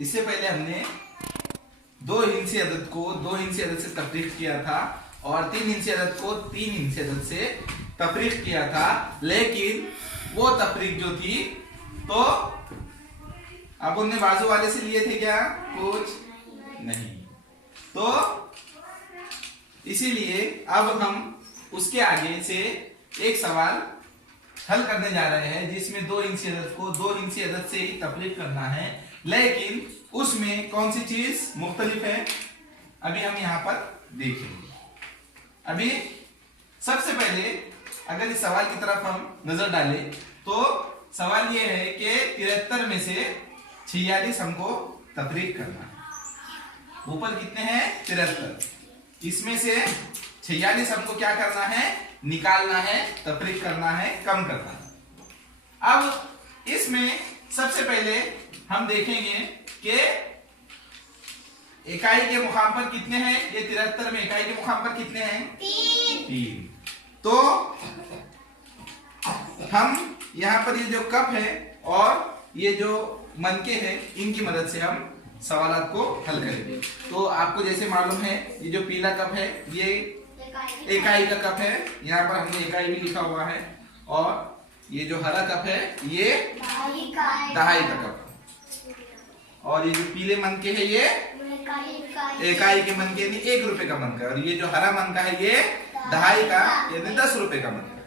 इससे पहले हमने 2 हिंसी अदद को 2 हिंसी अदद से तफरीक किया था और 3 हिंसी अदद को 3 हिंसी अदद से तफरीक किया था, लेकिन वो तफरीक जो थी तो अब उनने बाजू वाले से लिए थे क्या? कुछ नहीं। तो इसीलिए अब हम उसके आगे से एक सवाल हल करने जा रहे हैं जिसमें 2 हिंसी अदद को 2 हिंसी अदद से ही तफरीक करना है, लेकिन उसमें कौन सी चीज मुख्तलिफ है अभी हम यहां पर देखेंगे। अभी सबसे पहले अगर इस सवाल की तरफ हम नजर डालें तो सवाल यह है कि 73 में से 46 हमको तफरीक करना है। ऊपर कितने हैं? 73। इसमें से 46 हमको क्या करना है? निकालना है, तफरीक करना है, कम करना है। अब इसमें सबसे पहले हम देखेंगे कि इकाई के मुकाम पर कितने हैं। ये 73 में इकाई के मुकाम पर कितने हैं? 3। तो हम यहां पर ये जो कप है और ये जो मनके हैं इनकी मदद से हम सवाल को हल करेंगे। तो आपको जैसे मालूम है ये जो पीला कप है ये इकाई का कप है, यहाँ पर हमने इकाई भी लिखा हुआ है, और ये जो हरा कप है ये दहाई का कप है, और ये जो पीले मनके है ये इकाई के मनके यानी 1 रुपए का मनका, और ये जो हरा मनका है ये दहाई का यानी 10 रुपए का मनका।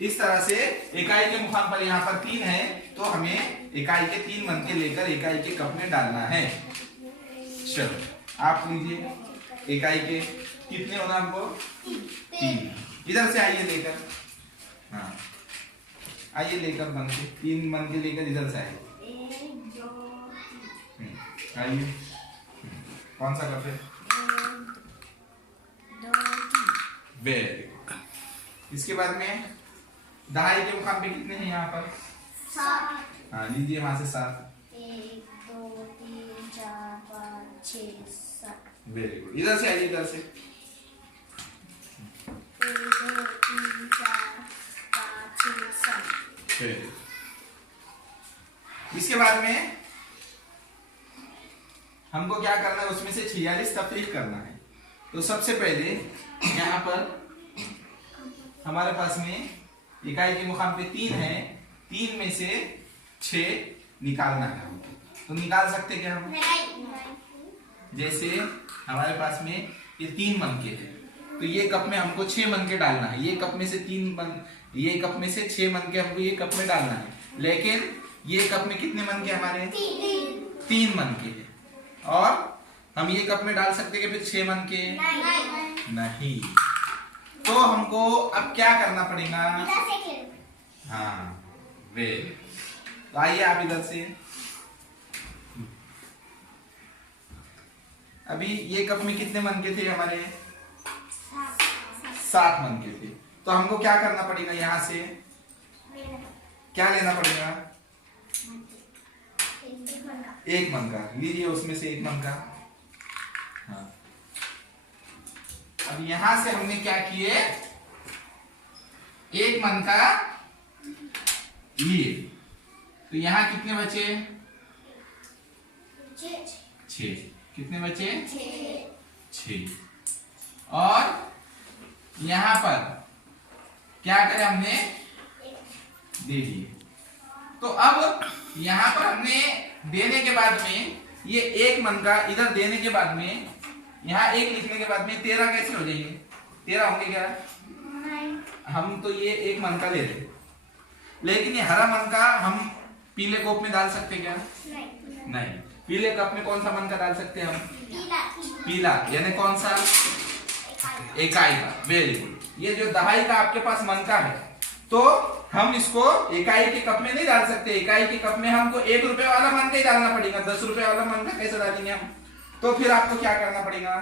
इस तरह से इकाई के मुकाम पर यहाँ पर 3 है तो हमें इकाई के 3 मनके लेकर इकाई के कप में डालना है। चलो आप लीजिए इकाई के कितने होना हमको? 3। इधर से आइए लेकर, हाँ आइए लेकर मनके 3 मनके लेकर इधर से आइए। आइए कौन सा कप है? Very good. इसके बाद में दहाई के मुकाम पे कितने हैं यहाँ पर? 7। हाँ लीजिए वहां से 7। 1 2 3 4 5 6 7। Very good. इधर से आइए, इधर से 1 2 3 4 5 6 7। इसके बाद में हमको क्या करना है? उसमें से 46 तफरीक करना है। तो सबसे पहले यहाँ पर हमारे पास में इकाई के मुकाम पे 3 है, 3 में से 6 निकालना है हमको। तो निकाल सकते क्या हम? जैसे हमारे पास में ये 3 मनके हैं तो ये कप में हमको 6 मनके डालना है। ये कप में से ये कप में से 6 मनके हमको ये कप में डालना है, लेकिन ये कप में कितने मनके हमारे? 3 मनके है, और हम ये कप में डाल सकते हैं फिर 6 मनके? नहीं। तो हमको अब क्या करना पड़ेगा? हाँ वे तो आइए आप इधर से। अभी ये कप में कितने मनके थे हमारे? 7 मनके थे। तो हमको क्या करना पड़ेगा? यहाँ से क्या लेना पड़ेगा? 1 मनका लीजिए, उसमें से 1 मनका। हाँ अब यहां से हमने क्या किए? 1 मनका लिए, तो यहां कितने बचे? 6। कितने बचे? 6। और यहां पर क्या करें हमने? दे दिए। तो अब यहां पर हमने देने के बाद में ये 1 मनका इधर देने के बाद में यहाँ 1 लिखने के बाद में 13 कैसे हो जाएंगे? 13 होंगे क्या? हम तो ये 1 मनका ले रहे, लेकिन ये हरा मनका हम पीले कप में डाल सकते क्या? नहीं। पीले कप में कौन सा मनका डाल सकते हैं हम? पीला यानी कौन सा? इकाई का। Very good. ये जो दहाई का आपके पास मनका है तो हम इसको इकाई के कप में नहीं डाल सकते। इकाई के कप में हमको 1 रुपए वाला मनका ही डालना पड़ेगा। 10 रुपए वाला मनका कैसे डालेंगे हम? तो फिर आपको क्या करना पड़ेगा?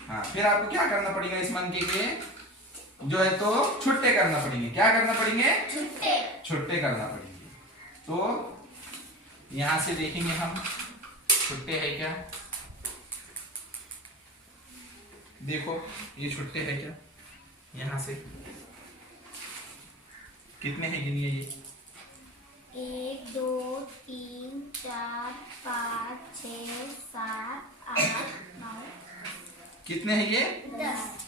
हाँ फिर आपको क्या करना पड़ेगा? इस मनके के जो है तो छुट्टे करना पड़ेंगे। क्या करना पड़ेंगे? छुट्टे करना पड़ेंगे। तो यहां से देखेंगे हम छुट्टे है क्या। देखो ये छुट्टे है क्या? यहां से कितने हैं गिनिए ये? 1 2 3 कितने हैं ये?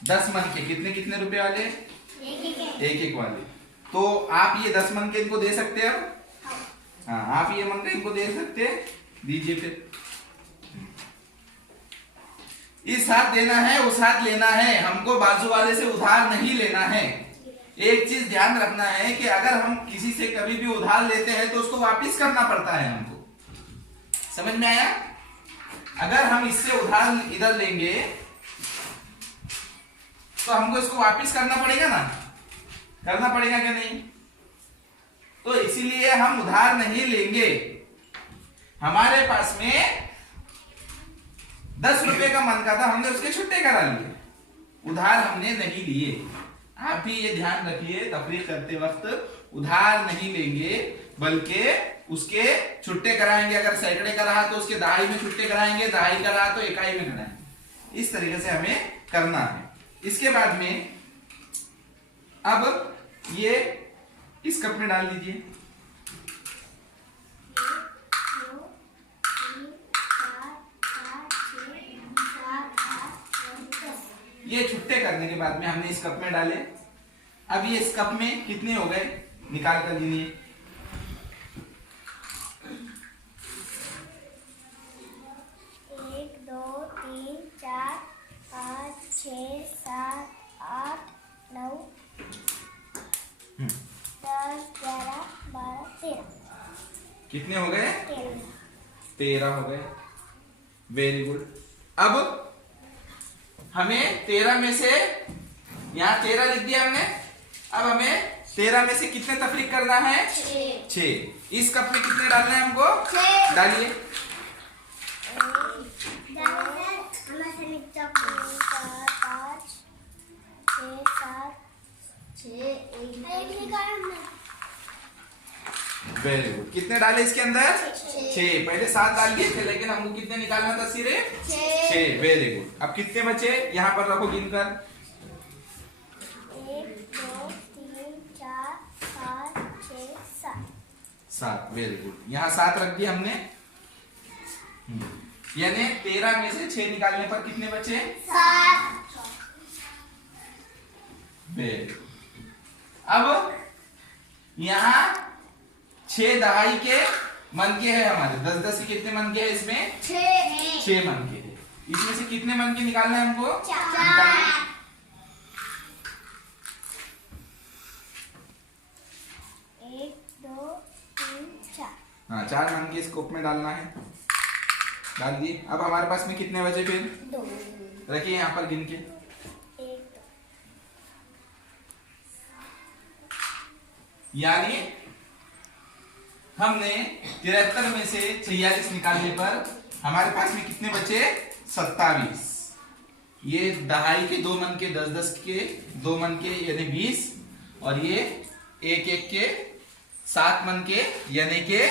10 मन के। कितने कितने रुपए वाले? एक एक वाले। तो आप ये 10 मन के इनको दे सकते हो? हाँ, आप ये मन के इनको दे सकते हैं, दीजिए फिर। इस हाथ देना है, उस हाथ लेना है, हमको बाजू वाले से उधार नहीं लेना है। एक चीज ध्यान रखना है कि अगर हम किसी से कभी भी उधार लेते हैं तो उसको वापस करना पड़ता है हमको। समझ में आया? अगर हम इससे उधार इधर लेंगे तो हमको इसको वापस करना पड़ेगा ना, करना पड़ेगा क्या नहीं? तो इसीलिए हम उधार नहीं लेंगे। हमारे पास में 10 रुपए का मन का था, हमने उसके छुट्टे करा लिए, उधार हमने नहीं लिए। आप भी ये ध्यान रखिए, तफरीक करते वक्त उधार नहीं लेंगे बल्कि उसके छुट्टे कराएंगे। अगर सैकड़े का रहा तो उसके दहाई में छुट्टे कराएंगे, दहाई का रहा तो इकाई में कराएंगे। इस तरीके से हमें करना है। इसके बाद में अब ये इस कप में डाल दीजिए। ये छुट्टे करने के बाद में हमने इस कप में डाले। अब ये इस कप में कितने हो गए, निकाल कर गिनिए। 1 2 3 4 5 6 7 8 9 10 11 12 13। कितने हो गए? 13 हो गए। Very good. अब हमें 13 में से, यहाँ 13 लिख दिया हमने, अब हमें 13 में से कितने तफरीक करना है? 6। इस कप में कितने डालना है हमको? 6 डालिए। 5 वेरी गुड। कितने डाले इसके अंदर? 6। पहले 7 डाल दिए थे, लेकिन हमको कितने निकालना था सिरे? 6। Very good. अब कितने बचे? यहाँ पर रखो गिनकर। 1 2 3 4 5 6 7। 7। Very good. यहाँ 7 रख दिए हमने। यानी 13 में से 6 निकालने पर कितने बचे? 7। Very good. अब यहाँ 6 दहाई के मन के है हमारे। 10-10 के कितने मन के है इसमें? 6 मन के है। इसमें से कितने मन के निकालना है हमको? 4। 1 2 3 4। हाँ, 4 मन के इस कोप में डालना है। डाल दिए। अब हमारे पास में कितने बचे फिर? 2। रखिए यहाँ पर गिन के। 1 यानी हमने 73 में से 46 निकालने पर हमारे पास में कितने बचे? 27। ये दहाई के 2 मन के, 10-10 के 2 मन के यानी 20, और ये 1-1 के 7 मन के यानी के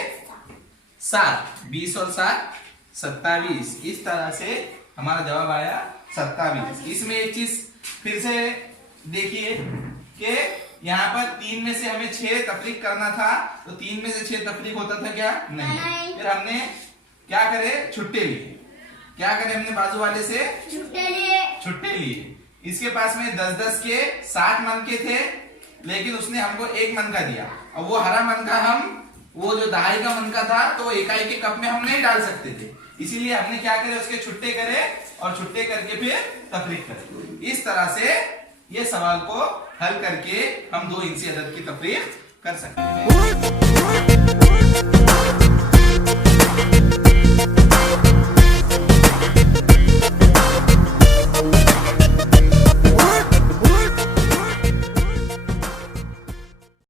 7। 20 और 7 27। इस तरह से हमारा जवाब आया 27। इसमें एक चीज फिर से देखिए कि यहाँ पर 3 में से हमें 6 तफरीक करना था, तो 3 में से 6 तफरीक होता था क्या? नहीं। फिर हमने क्या करे? छुट्टे लिए। क्या करे हमने? बाजू वाले से छुट्टे लिए। इसके पास में 10-10 के 7 मन के थे, लेकिन उसने हमको 1 मन का दिया। अब वो हरा मन का हम, वो जो दहाई का मन का था, तो इकाई के कप में हम नहीं डाल सकते थे। इसीलिए हमने क्या करे? उसके छुट्टे करे और छुट्टे करके फिर तफरीक करे। इस तरह से ये सवाल को हल करके हम 2 इंची अदद की तफरीक कर सकते हैं।